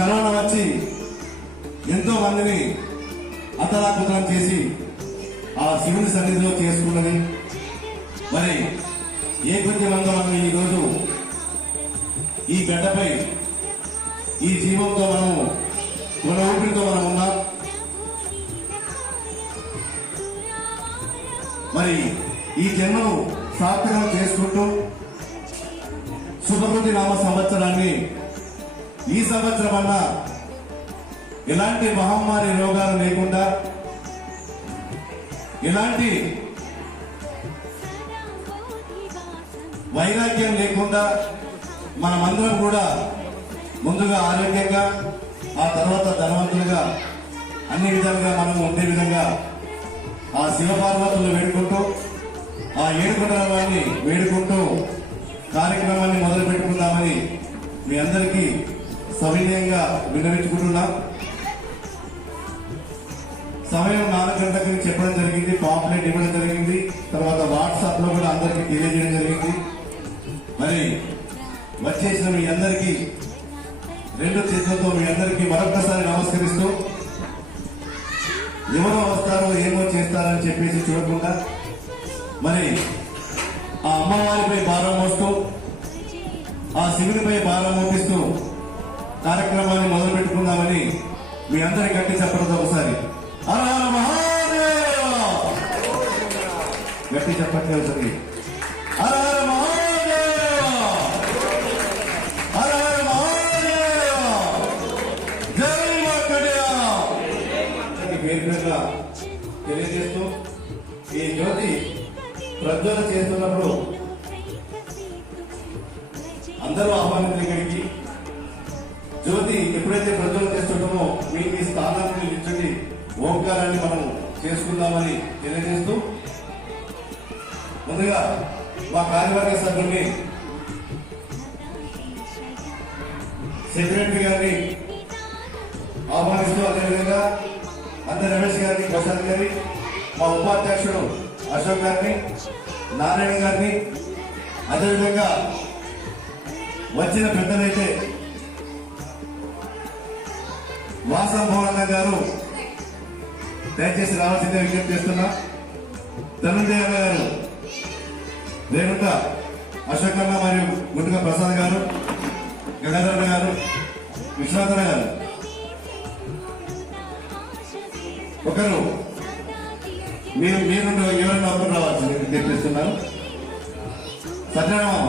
Corona వచ్చి ఎంతో మందిని అతలాకుతలం చేసి ఆ శివుని సన్నిధిలో చేసుకున్నది. మరి ఏ కొద్ది మంది మనం ఈరోజు ఈ గడ్డపై ఈ జీవంతో మనము మన ఊపిరితో మనం ఉన్నాం. మరి ఈ జన్మను సార్థకం చేసుకుంటూ శుభకృతి నామ సంవత్సరాన్ని ఈ సంవత్సరం అన్న ఎలాంటి మహమ్మారి రోగాలు లేకుండా, ఎలాంటి వైరాగ్యం లేకుండా మనమందరం కూడా ముందుగా ఆరోగ్యంగా, ఆ తర్వాత ధనవంతులుగా అన్ని విధాలుగా మనం ఉండే విధంగా ఆ శివపార్వతులు వేడుకుంటూ, ఆ ఏడుకొండలవాన్ని వేడుకుంటూ కార్యక్రమాన్ని మొదలు పెట్టుకుందామని మీ అందరికీ సవినయంగా విన్నవించుకుంటున్నాం. సమయం 4 గంటలకు చెప్పడం జరిగింది, పాంప్లెట్ ఇవ్వడం జరిగింది, తర్వాత వాట్సాప్ లో కూడా అందరికీ తెలియజేయడం జరిగింది. మరి వచ్చేసిన మీ అందరికీ 2 చేతులతో మీ అందరికీ మరొకసారి నమస్కరిస్తూ, ఎవరో వస్తారో ఏమో చేస్తారని చెప్పేసి చూడకుండా మరి ఆ అమ్మవారిపై భారం మోస్తూ, ఆ శివునిపై భారం మోపిస్తూ కార్యక్రమాన్ని మొదలు పెట్టుకుందామని మీ అందరి గట్టి చెప్పడంతో ఒకసారి హర హర మహాదేవ గట్టి చెప్పట్లేదు సరి. హర హర మహాదేవ, హర హర మహాదేవ, జై మార్కండేయ పేరు పేరుగా తెలియజేస్తూ, ఈ జ్యోతి ప్రజ్వల చేస్తున్నప్పుడు అందరూ ఆహ్వానితులు ఇక్కడికి. జ్యోతి ఎప్పుడైతే ప్రజ్వల చేస్తుంటామో మీ మీ స్థానాన్ని నిల్చొని ఓంకారాన్ని మనం చేసుకుందామని తెలియజేస్తూ, ముందుగా మా కార్యవర్గ సభ్యుల్ని, సెక్రటరీ గారిని ఆహ్వానిస్తూ, అదేవిధంగా అందరి రమేష్ గారిని, ప్రసాద్ గారిని, మా ఉపాధ్యక్షుడు అశోక్ గారిని, నారాయణ గారిని, అదేవిధంగా వచ్చిన పెద్దలైతే వాసం భవన గారు దయచేసి రావాల్సిందే విజ్ఞప్తి చేస్తున్నా. ధనుంజయ గారు, రేణుక అశోక్ అన్న మరియు గుంటుక ప్రసాద్ గారు, గంగాధర గారు, విశ్వనాథన గారు, ఒకరు మీరు ఎవరైనా ఒకరు రావాల్సింది విజ్ఞప్తి చేస్తున్నారు. సత్యనారాయణ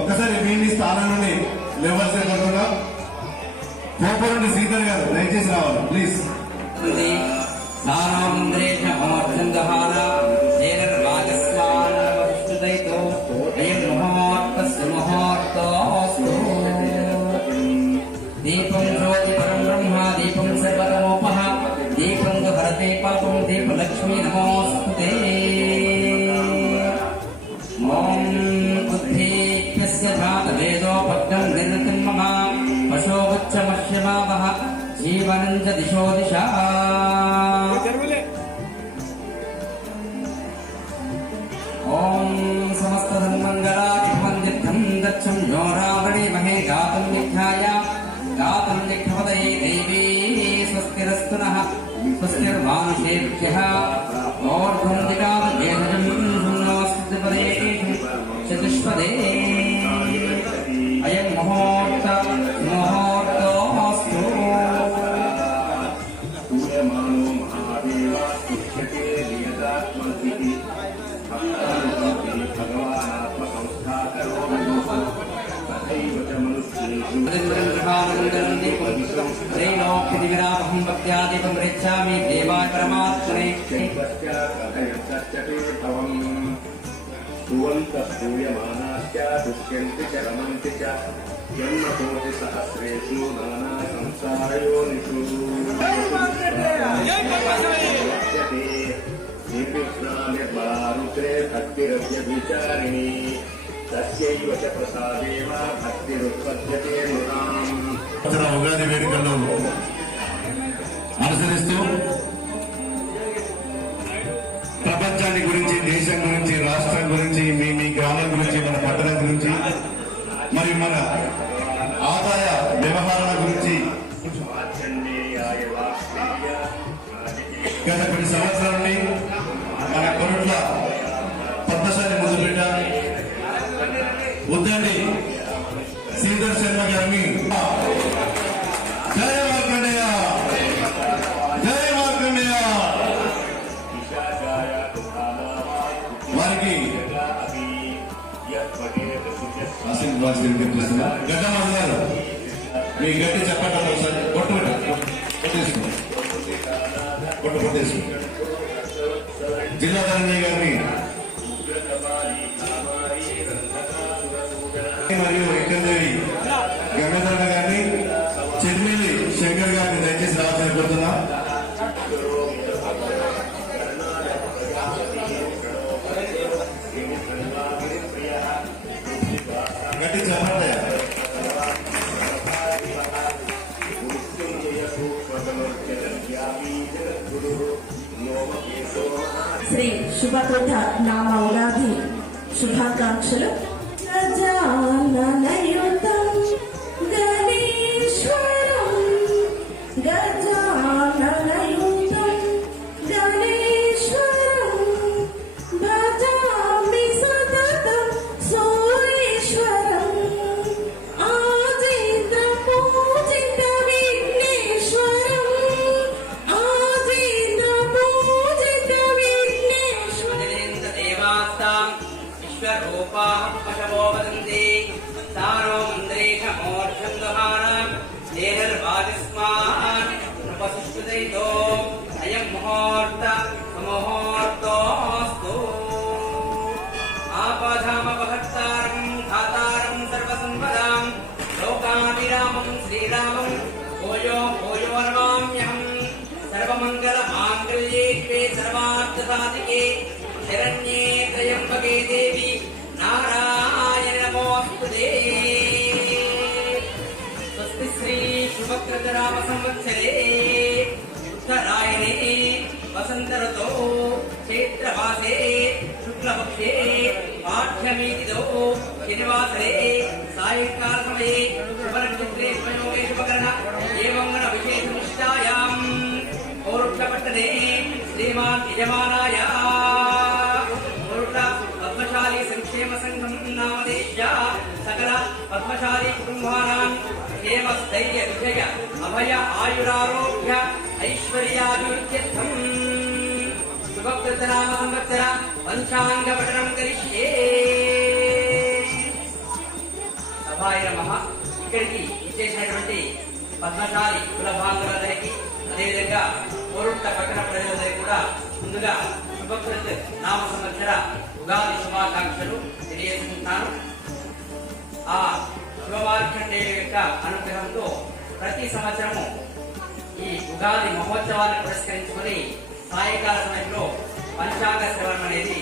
ఒక్కసారి మీ స్థానం నుండి లేవాల్సిన కోరుతున్నా. పోపూరి శ్రీధర్ గారు దయచేసి రావాలి ప్లీజ్. దీపం జ్యోతి పరం బ్రహ్మ దీపం సర్వతమోపః దీపం హరతే పాపం దీపలక్ష్మీ నమోస్తుతే. ఓం బుద్ధిప్యస్య భ్రాతవేదోపగ్నం నిర్వృతిం మమ పశోగుచ్చమశ్యమావః జీవనం చ దిశో దిశా. ఓం సమస్త సన్మంగళాని భవంత్యర్థం దక్షం యో రావణీమహే గాతుం విఘ్నాయ గాతుం దిగ్భవదయే దేవీ స్వస్తిరస్తు నః స్వస్తిర్మానుషేభ్యః ఓర్ధ్వం దిగావేదజం శృణోస్తిపదే చతుష్పదే. అయం ముహూర్తోస్తు. त्रैलोक्यदिविरामहं भक्त्यादिकं पृच्छामि देवाय परमात्मने. दुष्यन्ति च रमन्ति च जन्मकोटि सहस्रेषु नाना संसारयोनिषु निर्विघ्नानिर्वारुद्रे भक्तिरव्यभिचारिणी तस्यैव च प्रसादेव भक्तिरुत्पद्यते नृणाम्. ఉగాది వేడుకల్లో అనుసరిస్తూ ప్రపంచాన్ని గురించి, దేశం గురించి, రాష్ట్రం గురించి, మీ గ్రామం గురించి, మన పట్టణం గురించి, మరియు మన మన ఆదాయ వ్యవహారాల గురించి ఆచండేయాయ వాక్యేయ గత కొన్ని సంవత్సరాల నుండి మన కొరట్ల పద్మశాలి మొదలుపెట్ట ఉద్దండి శ్రీధర్ శర్మ గారిని జయ మార్కండేయ జయ మార్కండేయ విశాఖాయ వారికి గడ్డమాధ గారు మీ గట్టి చెప్పండి ఒకసారి కొట్టేసుకోండి జిల్లా ధరణి గారిని మరియు వెంకటదేవి గంగాధరణ గారిని చెర్మిలి శంకర్ గారిని దయచేసి రావాలని కోరుతున్నా. గట్టి చెప్పండి. శ్రీ శుభకృత నామ ఉగాది శుభాకాంక్షలు. గజాననయుతం గణేశ్వరం గజాననయుతం గణేశ్వరం భజామి సతతం సూరీశ్వరం ఆదిత్య పూజిత విఘ్నేశ్వరం ఆదిత్య పూజిత విఘ్నేశ్వరం దేవాస్తాం విశ్వరూపాః పశవో వదంతి తారో మంద్రేషమోర్ధం దహానాం దేహర్వాదిస్మాన్ నృపసుష్టుదైతో అయం ముహూర్త సమూహూర్తోస్తు ఆపధామపహర్తారం ధాతారం సర్వసంపదాం లోకాభిరామం శ్రీరామం భూయో భూయో నమామ్యహం సర్వమంగళమాంగళ్యే శివే సర్వార్థసాధికే శరణ్యే త్రయంబకే దేవి నారాయణ నమోస్తుతే. స్వస్తి శ్రీ శుభకృత రామ సంవత్సరే ఉత్తరాయణే వసంత ఋతో చైత్రమాసే శుక్లపక్షే పాఠ్యమీతిదో శనివాసరే సాయంకాల సమయే శుభనక్షత్రే శుభయోగే శుభకరణ ఏమంగళ విశేష నిష్ఠాయాం పౌరుషపట్టణే శ్రీమాన్ యజమానాయ పద్మశాలి సంక్షేమ సంఘం నామదేశ్య సకల పద్మశాలి కుటుంబానాం క్షేమ స్థైర్య విజయ అభయ ఆయురారోగ్య ఐశ్వర్యాభివృద్ధ్యర్థం శుభకృత నామ సంవత్సర పంచాంగ పఠనం కరిష్యే. సభాయ నమః. ఇక్కడికి ఇచ్చేసినటువంటి పద్మశాలి కుల బాంధవులందరికీ అదేవిధంగా కోరుట్ల పట్టణ ప్రజలందరికీ కూడా ముందుగా శుభకృత నామ సంవత్సర ఉగాది శుభాకాంక్షలు తెలియజేసుకుంటాను. ఆ శుభమార్కండేయుల యొక్క అనుగ్రహంతో ప్రతి సంవత్సరము ఈ ఉగాది మహోత్సవాన్ని పురస్కరించుకొని సాయంకాల సమయంలో పంచాంగ శ్రవణం అనేది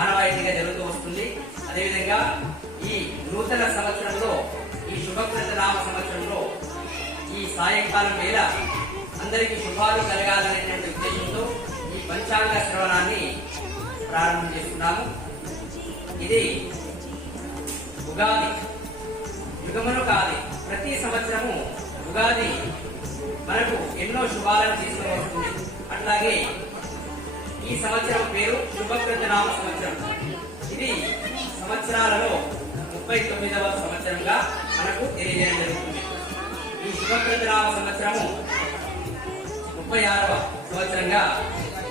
ఆనవాయితీగా జరుగుతూ వస్తుంది. అదేవిధంగా ఈ నూతన సంవత్సరంలో ఈ శుభకృత నామ సంవత్సరంలో ఈ సాయంకాలం వేళ అందరికీ శుభాలు కలగాలనేటువంటి ఉద్దేశంతో ఈ పంచాంగ శ్రవణాన్ని ప్రారంభం చేస్తున్నాము. ఇది ఉగాది యుగమును కాదు, ప్రతి సంవత్సరము ఉగాది మనకు ఎన్నో శుభాలను తీసుకుని వస్తుంది. అట్లాగే ఈ సంవత్సరం పేరు శుభకృత నామ సంవత్సరం. ఇది సంవత్సరాలలో 39వ సంవత్సరంగా మనకు తెలియజేయడం జరుగుతుంది. ఈ శుభకృత నామ సంవత్సరము 36వ సంవత్సరంగా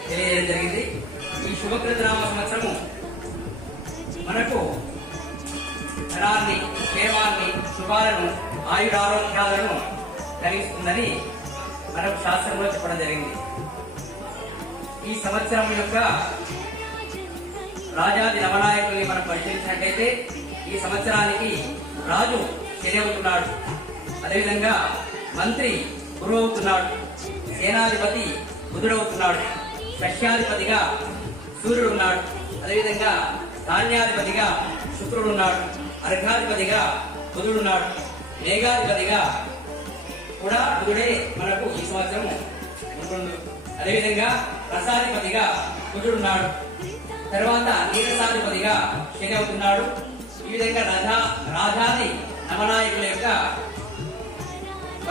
తెలియజేయడం జరిగింది. ఈ శుభకృత నామ సంవత్సరము మనకు ధనాన్ని, క్షేమాన్ని, శుభాలను, ఆయురారోగ్యాలను కలిగిస్తుందని మనకు శాస్త్రంలో చెప్పడం జరిగింది. ఈ సంవత్సరం యొక్క రాజాది నవనాయకుల్ని మనం పరిశీలించినట్లయితే ఈ సంవత్సరానికి రాజు శని అవుతున్నాడు, అదేవిధంగా మంత్రి గురువు అవుతున్నాడు, సేనాధిపతి బుధుడవుతున్నాడు, సస్యాధిపతిగా సూర్యుడు ఉన్నాడు, అదేవిధంగా ధాన్యాధిపతిగా శుక్రుడు ఉన్నాడు, అర్ఘాధిపతిగా బుధుడున్నాడు, మేఘాధిపతిగా కూడా బుధుడే మనకు ఈ సంవత్సరం ఉంటుంది. అదేవిధంగా రసాధిపతిగా బుధుడున్నాడు, తర్వాత నీరసాధిపతిగా శని అవుతున్నాడు. ఈ విధంగా రాజాది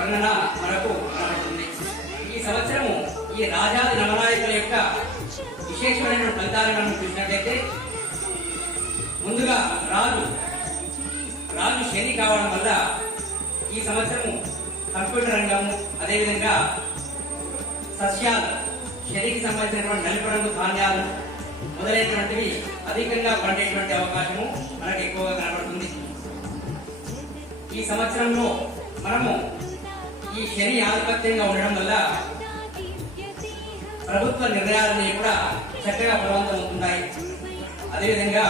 వర్ణన మనకు కనబడుతుంది. ఈ సంవత్సరము ఈ రాజాది నవనాయకుల యొక్క విశేషమైన ఫలితాలను మనం చూసినట్లయితే ముందుగా రాజు శని కావడం వల్ల ఈ సంవత్సరము కంప్యూటర్ రంగము, అదేవిధంగా సస్యాలు, శనికి సంబంధించినటువంటి నలుపు రంగు ధాన్యాలు మొదలైనటువంటివి అధికంగా పండేటువంటి అవకాశము మనకు ఎక్కువగా కనబడుతుంది. ఈ సంవత్సరంలో మనము ఈ శని ఆధిపత్యంగా ఉండడం వల్ల ప్రభుత్వ నిర్ణయాలన్నీ కూడా చక్కగా బలవంతమవుతున్నాయి. అదేవిధంగా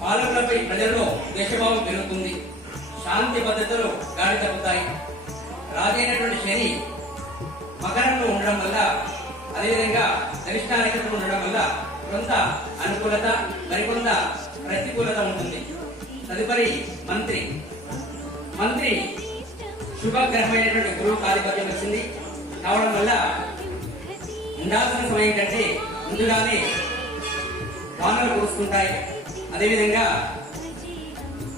పాలకులపై ప్రజల్లో ద్వేషభావం పెరుగుతుంది, శాంతి భద్రతలు గాడి తప్పుతాయి. రాజైనటువంటి శని మకరంలో ఉండడం వల్ల, అదేవిధంగా గరిష్టాధిపత్యం ఉండడం వల్ల కొంత అనుకూలత, మరికొంత ప్రతికూలత ఉంటుంది. తదుపరి మంత్రి శుభగ్రహమైనటువంటి గురువు ఆధిపత్యం వచ్చింది కావడం వల్ల ఉండాల్సిన సమయం కంటే ముందుగానే వానలు కురుస్తుంటాయి. అదేవిధంగా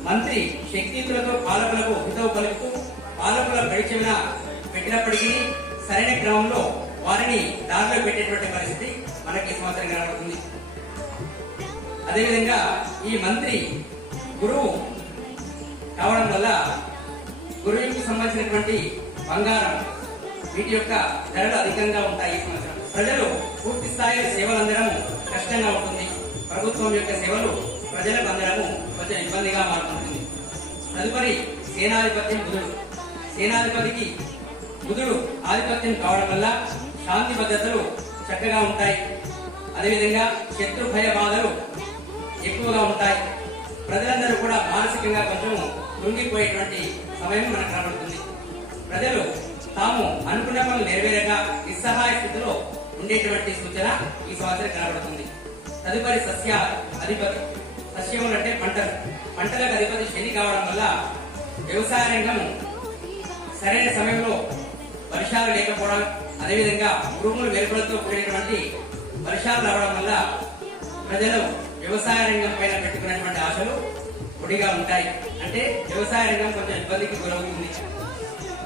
మంత్రి శక్తియుతులతో పాలకులకు హితవు పలుకుతూ పాలకుల పరిచయం పెట్టినప్పటికీ సరైన క్రమంలో వారిని దారిలో పెట్టేటువంటి పరిస్థితి మనకి సంవత్సరం కనబడుతుంది. అదేవిధంగా ఈ మంత్రి గురువు కావడం వల్ల గురువుకి సంబంధించినటువంటి బంగారం వీటి యొక్క ధరలు అధికంగా ఉంటాయి. ఈ సంవత్సరం ప్రజలు పూర్తి స్థాయిలో సేవలు అందడం కష్టంగా ఉంటుంది. ప్రభుత్వం యొక్క సేవలు ప్రజలకు అందడము కొంచెం ఇబ్బందిగా మారుతుంది. తదుపరి సేనాధిపత్యం సేనాధిపతికి బుధుడు ఆధిపత్యం కావడం వల్ల శాంతి భద్రతలు చక్కగా ఉంటాయి. అదేవిధంగా శత్రు భయ బాధలు ఎక్కువగా ఉంటాయి. ప్రజలందరూ కూడా మానసికంగా కొంచెం కృంగిపోయేటువంటి సమయం మనకు కనబడుతుంది. ప్రజలు తాము అనుకున్న పనులు నెరవేరక నిస్సహాయ స్థితిలో ఉండేటువంటి సూచన ఈ సంవత్సరం కనబడుతుంది. తదుపరి సస్య అధిపతి, సస్యములు అంటే పంటలకు అధిపతి శని కావడం వల్ల వ్యవసాయ రంగం సరైన సమయంలో వర్షాలు లేకపోవడం, అదేవిధంగా ఉరుములు వెలుగులతో కూడినటువంటి వర్షాలు రావడం వల్ల ప్రజలు వ్యవసాయ రంగం పైన పెట్టుకున్నటువంటి ఆశలు పొడిగా ఉంటాయి. అంటే వ్యవసాయ రంగం కొంచెం ఇబ్బందికి గురవుతుంది.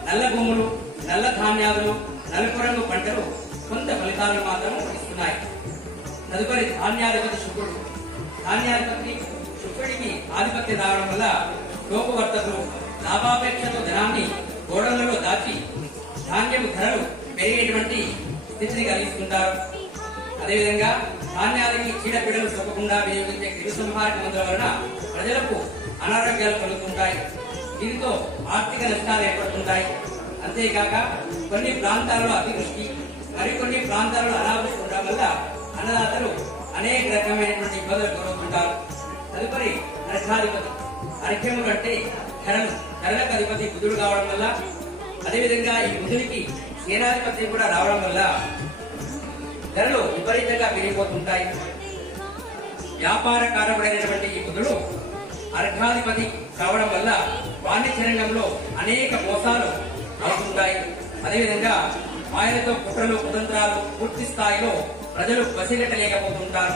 నల్ల భూములు, నల్ల ధాన్యాలు, నలుపు రంగు పంటలు కొంత ఫలితాలను మాత్రం ఇస్తున్నాయి. తదుపరి ధాన్యాధిపతి శుక్రుడికి ఆధిపత్యం రావడం వల్ల లోపు వర్తకులు లాభాపేక్షతో ధనాన్ని గోడలలో దాచి ధాన్యపు ధరలు పెరిగేటువంటి స్థితిని కలిగిస్తుంటారు. అదేవిధంగా ధాన్యాలకి చీడపీడలు సోకకుండా వినియోగించే క్రిమిసంహారక మందుల వలన ప్రజలకు అనారోగ్యాలు కలుగుతుంటాయి. దీంతో ఆర్థిక నష్టాలు ఏర్పడుతుంటాయి. అంతేకాక కొన్ని ప్రాంతాలలో అతివృష్టి, మరికొన్ని ప్రాంతాలలో అనావృష్టి ఉండడం వల్ల అన్నదాతలు అనేక రకమైనటువంటి ఇబ్బందులు గురవుతుంటారు. తదుపరి అర్ఘాధిపతి, అర్ఘ్యములు అంటే ధరలకు అధిపతి బుధుడు కావడం వల్ల, అదేవిధంగా ఈ బుధుడికి సేనాధిపతి కూడా రావడం వల్ల ధరలు విపరీతంగా పెరిగిపోతుంటాయి. వ్యాపార కారకుడైనటువంటి ఈ బుధుడు అర్ఘాధిపతి కావడం వల్ల వాణిజ్య రంగంలో అనేక మోసాలు అవుతుంటాయి. అదేవిధంగా ఆయనతో కుట్రలు కుతంత్రాలు పూర్తి స్థాయిలో ప్రజలు పసిగట్టలేకపోతుంటారు.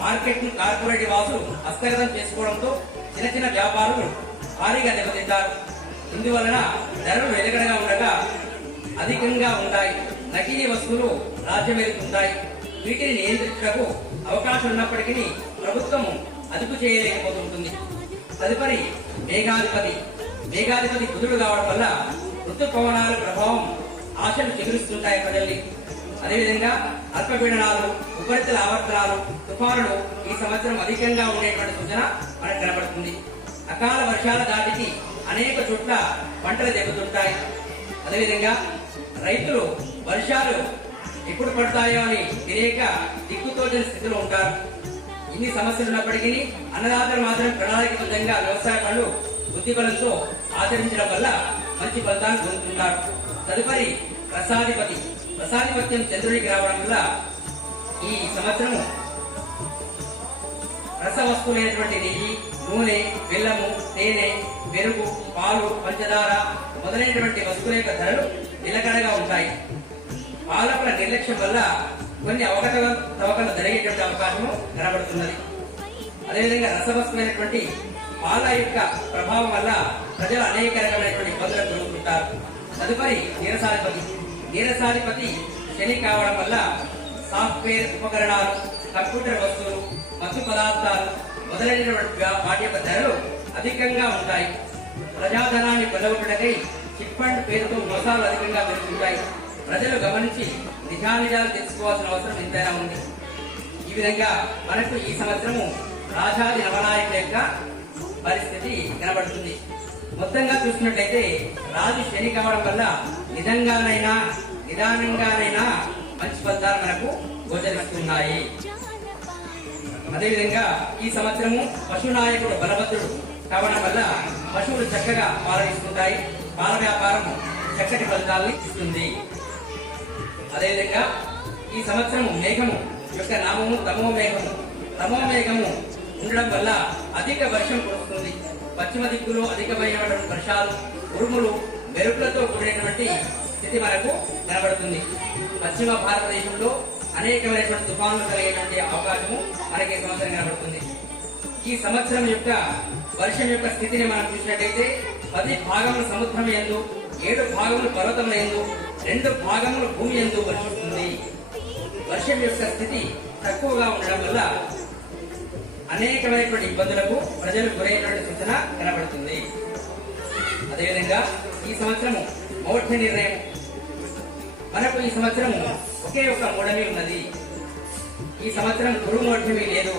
మార్కెట్ ను కార్పొరేట్ వాసులు హస్తగతం చేసుకోవడంతో చిన్న చిన్న వ్యాపారులు భారీగా దెబ్బతింటారు. ఇందువలన ధరలు వెలుగడగా ఉండగా అధికంగా ఉంటాయి. నకిలీ వస్తువులు రాజ్యమేలుతుంటాయి. వీటిని నియంత్రించడానికి అవకాశం ఉన్నప్పటికీ ప్రభుత్వం అదుపు చేయలేకపోతుంటుంది. తదుపరి మేఘాధిపతి బుధుడు కావడం వల్ల ఋతుపవనాల ప్రభావం ఆశలు చిగురిస్తుంటాయి ప్రజల్ని. అదేవిధంగా అల్పపీడనాలు, ఉపరితల ఆవర్తనాలు, తుఫానులు ఈ సంవత్సరం అధికంగా ఉండేటువంటి సూచన మనకు కనబడుతుంది. అకాల వర్షాల దాటికి అనేక చోట్ల పంటలు దెబ్బతుంటాయి. అదేవిధంగా రైతులు వర్షాలు ఎప్పుడు పడతాయో అని తెలియక దిక్కుతోచని స్థితిలో ఉంటారు. ఇన్ని సమస్యలు ఉన్నప్పటికీ అన్నదాతలు మాత్రం ప్రణాళికబద్ధంగా వ్యవసాయ పనులు బుద్ధిబలంతో ఆచరించడం వల్ల మంచి ఫలితాలు పొందుతుంటారు. తదుపరి రసాధిపత్యం చంద్రుడికి రావడం వల్ల ఈ సంవత్సరం రస వస్తువులైనటువంటి నెయ్యి, నూనె, బెల్లము, తేనె, పెరుగు, పాలు, పంచదార మొదలైనటువంటి వస్తువుల యొక్క ధరలు నిలకడగా ఉంటాయి. పాలకుల నిర్లక్ష్యం వల్ల కొన్ని అవకతవకలు జరిగేటువంటి అవకాశము కనబడుతున్నది. అదేవిధంగా రసవస్తుమైనటువంటి పాల యొక్క ప్రభావం వల్ల ప్రజలు అనేక రకమైనటువంటి ఇబ్బందులకు గురవుతుంటారు. తదుపరి నీరసాధిపతి శని కావడం వల్ల సాఫ్ట్వేర్ ఉపకరణాలు, కంప్యూటర్ వస్తువులు, మత్తు పదార్థాలు మొదలైనటువంటి వాటి యొక్క ధరలు అధికంగా ఉంటాయి. ప్రజాధనాన్ని పొందగొట్టుటకై చిట్ ఫండ్ పేరుతో మోసాలు అధికంగా పెరుగుతుంటాయి. ప్రజలు గమనించి నిజానిజాలు తెలుసుకోవాల్సిన అవసరం ఎంతైనా ఉంది. ఈ విధంగా మనకు ఈ సంవత్సరము రాజాది నవనాయకుల యొక్క పరిస్థితి కనబడుతుంది. మొత్తంగా చూసుకున్నట్లయితే రాజు శని కావడం వల్ల నిదానంగానైనా మంచి ఫలితాలు మనకు గోచరిస్తున్నాయి. అదేవిధంగా ఈ సంవత్సరము పశునాయకుడు బలభద్రుడు కావడం వల్ల పశువులు చక్కగా పాలనిస్తుంటాయి. పాల వ్యాపారం చక్కటి ఫలితాలను ఇస్తుంది. అదేవిధంగా ఈ సంవత్సరము మేఘము యొక్క నామము తమో మేఘము ఉండడం వల్ల అధిక వర్షం కురుస్తుంది. పశ్చిమ దిక్కులో అధికమైనటువంటి వర్షాలు, ఉరుములు, మెరుపులతో కూడినటువంటి స్థితి మనకు కనబడుతుంది. పశ్చిమ భారతదేశంలో అనేకమైనటువంటి తుఫాన్లు కలిగేటువంటి అవకాశము మనకి ఈ సంవత్సరం కనబడుతుంది. ఈ సంవత్సరం యొక్క వర్షం యొక్క స్థితిని మనం చూసినట్టయితే 10 భాగములు సముద్రం యందు, 7 భాగములు పర్వతముల యందు, 2 భాగములు భూమి యందు వర్షిస్తుంది. వర్షం యొక్క స్థితి తక్కువగా ఉండడం వల్ల అనేకమైనటువంటి ఇబ్బందులకు ప్రజలు గురైనటువంటి సూచన కనబడుతుంది. అదేవిధంగా ఈ సంవత్సరము మౌఢ్య నిర్ణయం మనకు ఈ సంవత్సరము ఒకే ఒక మూఢమి ఉన్నది. ఈ సంవత్సరం గురు మౌఢ్యమి లేదు,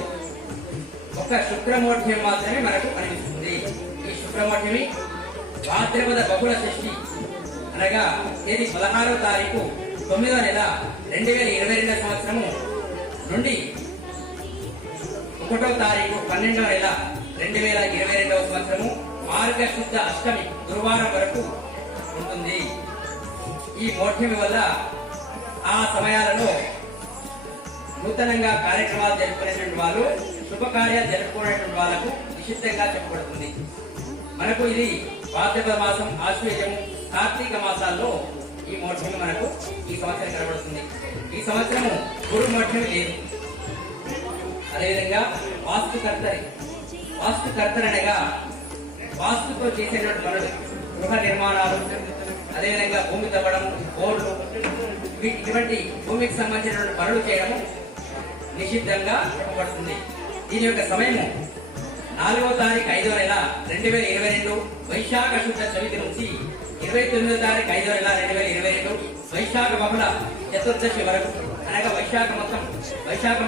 ఒక శుక్రమౌఢ్యం మాత్రమే మనకు కనిపిస్తుంది. ఈ శుక్రమౌఢ్యమి భాద్రపద బహుళ షష్ఠి అనగా తేదీ 16వ తారీఖు 9వ నెల 2022 సంవత్సరము నుండి 1వ తారీఖు 12వ నెల 2022 సంవత్సరము మార్గశుద్ధ అష్టమి గురువారం వరకు ఉంటుంది. ఈ మౌఢ్యమి వల్ల ఆ సమయాలలో నూతనంగా కార్యక్రమాలు జరుపుకునేటువంటి వాళ్ళు, శుభకార్యాలు జరుపుకునేటువంటి వాళ్ళకు నిషిద్ధంగా చెప్పబడుతుంది. మనకు ఇది భాద్రపద మాసం, ఆశ్వేజము, కార్తీక మాసాల్లో ఈ మౌఢ్యమి మనకు ఈ సంవత్సరం కనబడుతుంది. ఈ సంవత్సరము గురు మౌఢ్యమి లేదు. అదేవిధంగా వాస్తుకర్తలు అనగా వాస్తుతో చేసేటువంటి పనులు, గృహ నిర్మాణాలు, అదేవిధంగా భూమి తవ్వడం, బోర్లు, ఇటువంటి భూమికి సంబంధించినటువంటి పనులు చేయడము నిషిద్ధంగా చెప్పబడుతుంది. దీని యొక్క సమయము 4వ తారీఖు 5వ నెల 2022 వైశాఖ శుద్ధ చవితి నుంచి 29వ తారీఖు 5వ నెల 2022 వైశాఖ బహుళ చతుర్దశి వరకు అనగా వైశాఖ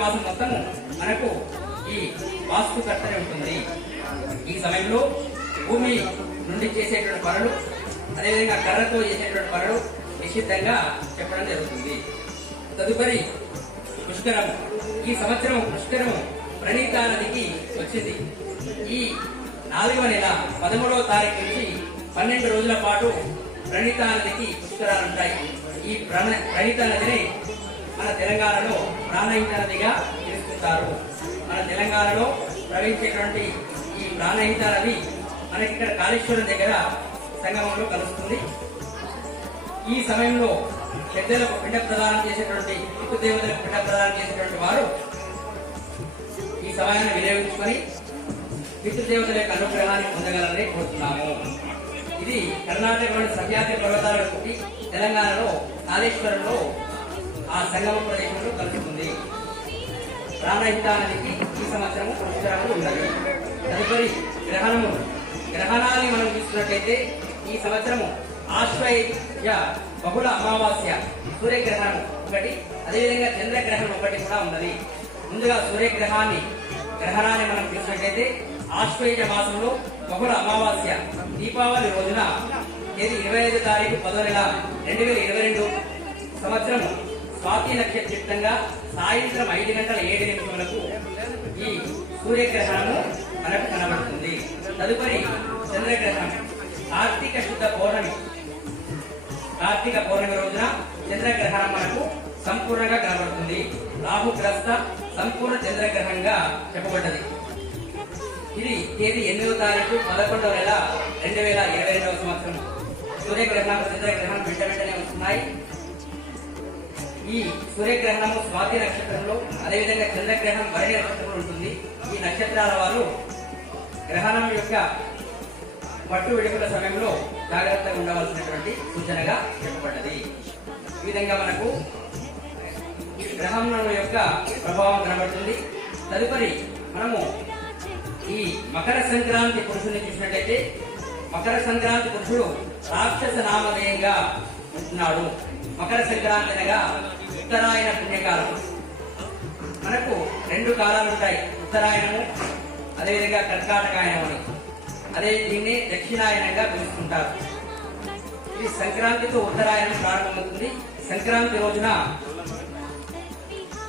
మాసం మొత్తము మనకు ఈ వాస్తుకర్తనే ఉంటుంది. ఈ సమయంలో భూమి నుండి చేసేటువంటి పనులు, అదేవిధంగా కర్రతో చేసేటువంటి పనులు నిషిద్ధంగా చెప్పడం జరుగుతుంది. తదుపరి పుష్కరము. ఈ సంవత్సరం పుష్కరము ప్రణీతా నదికి వచ్చింది. ఈ 4వ నెల 13వ తారీఖు నుంచి 12 రోజుల పాటు ప్రణీతా నదికి పుష్కరాలు ఉంటాయి. ఈ ప్రణీతా నదిని మన తెలంగాణలో ప్రాణహిత నదిగా పిలుస్తుంటారు. మన తెలంగాణలో ప్రవహించేటువంటి ఈ ప్రాణహిత నది మనకి ఇక్కడ కాళేశ్వరం దగ్గర సంగమంలో కలుస్తుంది. ఈ సమయంలో పెద్దలకు పిండ ప్రదానం చేసేటువంటి, పితృదేవతలకు పిండ ప్రదానం చేసేటువంటి వారు ఈ సమయాన్ని వినియోగించుకొని పితృదేవతల యొక్క అనుగ్రహాన్ని పొందగలరని కోరుతున్నాము. ఇది కర్ణాటకలోని సహ్యాద్రి పర్వతాల పుట్టి తెలంగాణలో కాళేశ్వరంలో ఆ సంగమ ప్రదేశంలో కలుగుతుంది. ప్రాణహిత నదికి ఈ సంవత్సరము పుష్కరాలు ఉన్నాయి. తదుపరి గ్రహణాన్ని మనం చూస్తున్నట్లయితే ఈ సంవత్సరము ఆశ్వయుజ బహుళ అమావాస్య సూర్యగ్రహణం ఒకటి, అదేవిధంగా చంద్రగ్రహణం ఒకటి కూడా ఉన్నది. ముందుగా సూర్యగ్రహణాన్ని మనం చూసినట్లయితే ఆశ్వయుజ మాసంలో బహుళ అమావాస్య దీపావళి రోజున తేదీ 25వ తారీఖు 10వ నెల 2022 సంవత్సరం స్వాతి నక్షత్రంగా సాయంత్రం 5:07 ఈ సూర్యగ్రహణము మనకు కనబడుతుంది. తదుపరి చంద్రగ్రహణం కార్తీక శుద్ధ పౌర్ణమి రోజున చంద్రగ్రహణం మనకు సంపూర్ణంగా కనబడుతుంది. రాహుగ్రస్త సంపూర్ణ చంద్రగ్రహణంగా చెప్పబడ్డది. ఇది తేదీ 8వ తారీఖు 11వ నెల 2022 సంవత్సరం. సూర్యగ్రహణం, చంద్రగ్రహణం వెంటనే వస్తున్నాయి. ఈ సూర్యగ్రహణము స్వాతి నక్షత్రంలో, అదేవిధంగా చంద్రగ్రహణం భరణి నక్షత్రంలో ఉంటుంది. ఈ నక్షత్రాల వారు గ్రహణం యొక్క పట్టు విడుపుల సమయంలో జాగ్రత్తగా ఉండవలసినటువంటి సూచనగా చెప్పబడ్డది. ఈ విధంగా మనకు గ్రహణముల యొక్క ప్రభావం కనబడుతుంది. తదుపరి మనము ఈ మకర సంక్రాంతి పురుషుని చూసినట్లయితే మకర సంక్రాంతి పురుషుడు రాక్షస నామధేయంగా ఉంటున్నాడు. మకర సంక్రాంతి అనగా ఉత్తరాయణ పుణ్యకాలం. మనకు 2 కాలాలు ఉంటాయి, ఉత్తరాయణము అదేవిధంగా కర్కాటకాయనం అని. అదే దీన్ని దక్షిణాయనంగా పిలుస్తుంటారు. ఇది సంక్రాంతితో ఉత్తరాయణం ప్రారంభమవుతుంది. సంక్రాంతి రోజున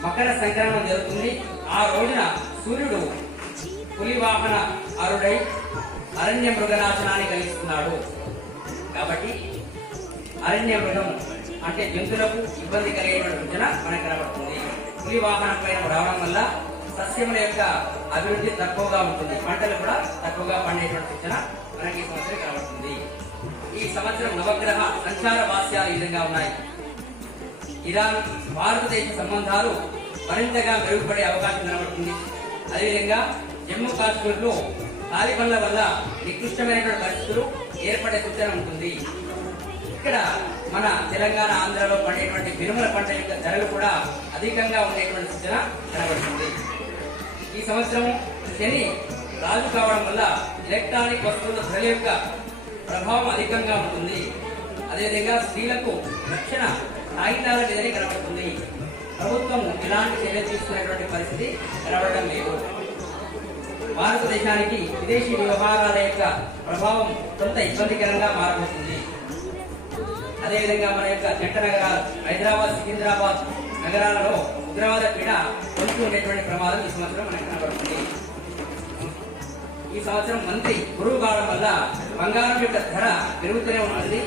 మకర సంక్రమణం జరుగుతుంది. ఆ రోజున సూర్యుడు పులి వాహన అరుడై అరణ్య మృగనాశనాన్ని కలిగిస్తున్నాడు. కాబట్టి అరణ్య మృగం అంటే జంతువులకు ఇబ్బంది కలిగేటువంటి సూచన మనకు కనబడుతుంది. పులి వాహనం పైన రావడం వల్ల సస్యముల యొక్క అభివృద్ధి తక్కువగా ఉంటుంది, పంటలు కూడా తక్కువగా పండేటువంటి సూచన మనకి ఈ సంవత్సరం కనబడుతుంది. ఈ సంవత్సరం నవగ్రహ సంచార భాష్యాలు ఈ విధంగా ఉన్నాయి. ఇరాన్ భారతదేశ సంబంధాలు మరింతగా మెరుగుపడే అవకాశం కనబడుతుంది. అదేవిధంగా జమ్మూ కాశ్మీర్ లో తాలిబన్ల వల్ల నికృష్టమైనటువంటి పరిస్థితులు ఏర్పడే సూచన ఉంటుంది. ఇక్కడ మన తెలంగాణ ఆంధ్రలో పండేటువంటి మినుముల పంట యొక్క ధరలు కూడా అధికంగా ఉండేటువంటి సూచన కనబడుతుంది. ఈ సంవత్సరం శని రాజు కావడం వల్ల ఎలక్ట్రానిక్ వస్తువుల ధరల యొక్క ప్రభావం అధికంగా ఉంటుంది. అదేవిధంగా స్త్రీలకు రక్షణ కాగితాల మీదనే కనబడుతుంది. ప్రభుత్వం ఎలాంటి చర్యలు తీసుకునేటువంటి పరిస్థితి కనబడడం లేదు. భారతదేశానికి విదేశీ వ్యవహారాల యొక్క ప్రభావం కొంత ఇబ్బందికరంగా మారబోతుంది. అదేవిధంగా మన యొక్క జంట నగరాలు హైదరాబాద్, సికింద్రాబాద్ నగరాలలో ఉగ్రవాద పీడ పొందుతూ ఉండేటువంటి ప్రమాదం ఈ సంవత్సరం మనకు కనబడుతుంది. ఈ సంవత్సరం మంత్రి గురువు కావడం వల్ల బంగారం యొక్క ధర పెరుగుతూనే ఉంటుంది,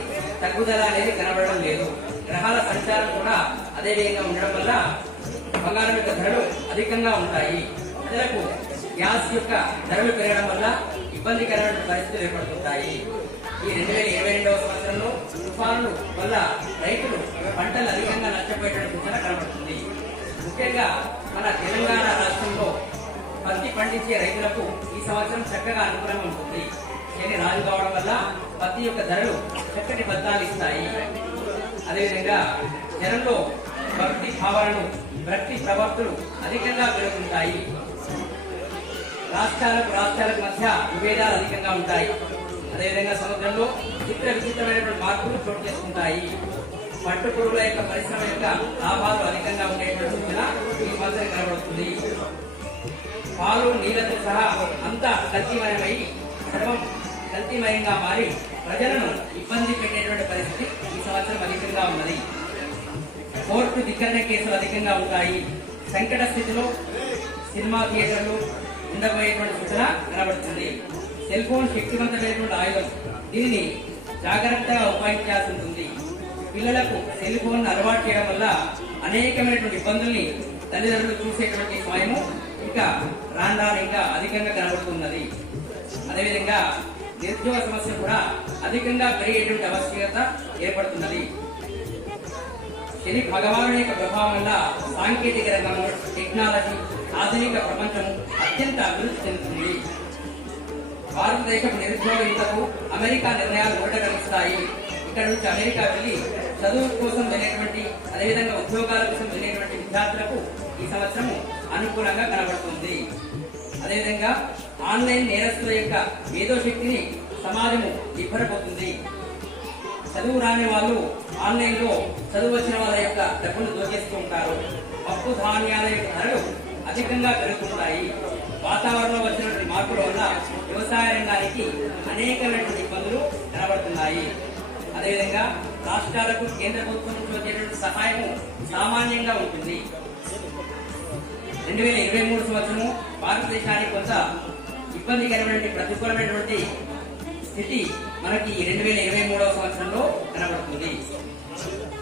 తగ్గుదల అనేది కనబడడం లేదు. గ్రహాల సంచారం కూడా అదే విధంగా ఉండడం వల్ల బంగారం యొక్క ధరలు అధికంగా ఉంటాయి. ప్రజలకు గ్యాస్ యొక్క ధరలు పెరగడం వల్ల ఇబ్బందికరమైన పరిస్థితులు ఏర్పడుతుంటాయి. ఈ 2022వ సంవత్సరంలో తుఫానుల వల్ల రైతులు పంటలు అధికంగా నష్టపోయేటువంటి సూచన కనబడుతుంది. ముఖ్యంగా మన తెలంగాణ రాష్ట్రంలో పత్తి పండించే రైతులకు ఈ సంవత్సరం చక్కగా అనుకూలంగా ఉంటుంది. శని రాజు కావడం వల్ల పత్తి యొక్క ధరలు చక్కటి ఫలితాలు ఇస్తాయి. అదేవిధంగా జనంలో భక్తి భావనలు, భక్తి ప్రవర్తులు అధికంగా పెరుగుతుంటాయి. రాష్ట్రాలకు మధ్య విభేదాలు అధికంగా ఉంటాయి. అదేవిధంగా సముద్రంలో విచిత్రమైనటువంటి మార్పులు చోటు చేసుకుంటాయి. పట్టు పురుగుల యొక్క పరిశ్రమ యొక్క లాభాలు అధికంగా ఉండేటువంటి సూచన ఈ సంవత్సరం కనబడుతుంది. పాలు నీళ్లతో సహా అంతా కల్తీమయమై సర్వం కల్తీమయంగా మారి ప్రజలను ఇబ్బంది పెట్టేటువంటి పరిస్థితి ఈ సంవత్సరం అధికంగా ఉన్నది. కోర్టు ధిక్కరణ కేసులు అధికంగా ఉంటాయి. సంకట స్థితిలో సినిమా థియేటర్లు ఉండబోయేటువంటి సూచన కనబడుతుంది. సెల్ ఫోన్ శక్తివంతమైనటువంటి ఆయుధం, దీనిని జాగ్రత్తగా ఉపయోగించాల్సి ఉంటుంది. పిల్లలకు సెల్ ఫోన్ అలవాటు చేయడం వల్ల అనేకమైనటువంటి ఇబ్బందుల్ని తల్లిదండ్రులు చూసేటువంటి సమయము ఇంకా రాను ఇంకా అధికంగా కనబడుతున్నది. అదేవిధంగా నిరుద్యోగ సమస్య కూడా అధికంగా పెరిగేటువంటి ఆవశ్యకత ఏర్పడుతున్నది. శని భగవాను యొక్క ప్రభావం వల్ల సాంకేతిక రంగము, టెక్నాలజీ, ఆధునిక ప్రపంచం అత్యంత అభివృద్ధి చెందుతుంది. భారతదేశం నిరుద్యోగ యువతకు అమెరికా నిర్ణయాలు ఊరటగలుస్తాయి. ఇక్కడ నుంచి అమెరికా వెళ్లి చదువు కోసం వెళ్ళేటువంటి, అదేవిధంగా ఉద్యోగాల కోసం వెళ్ళేటువంటి విద్యార్థులకు ఈ సంవత్సరం అనుకూలంగా కనబడుతుంది. అదేవిధంగా ఆన్లైన్ నేరస్తుల యొక్క మేధో శక్తిని సమాజము ఇబ్బరపోతుంది. చదువు రాని వాళ్ళు ఆన్లైన్ లో చదువు వచ్చిన వాళ్ళ యొక్క డబ్బులు దోచేస్తూ ఉంటారు. పప్పు ధాన్యాల యొక్క ధరలు అధికంగా పెరుగుతుంటాయి. వాతావరణంలో వచ్చినటువంటి మార్పుల వల్ల వ్యవసాయ రంగానికి అనేకమైనటువంటి ఇబ్బందులు కనబడుతున్నాయి. అదేవిధంగా రాష్ట్రాలకు కేంద్ర ప్రభుత్వం నుంచి వచ్చేటువంటి సహాయము సామాన్యంగా ఉంటుంది. 2023 సంవత్సరము భారతదేశానికి కొంత ఇబ్బందికరమైనటువంటి ప్రతికూలమైనటువంటి స్థితి మనకి 2023వ సంవత్సరంలో కనబడుతుంది.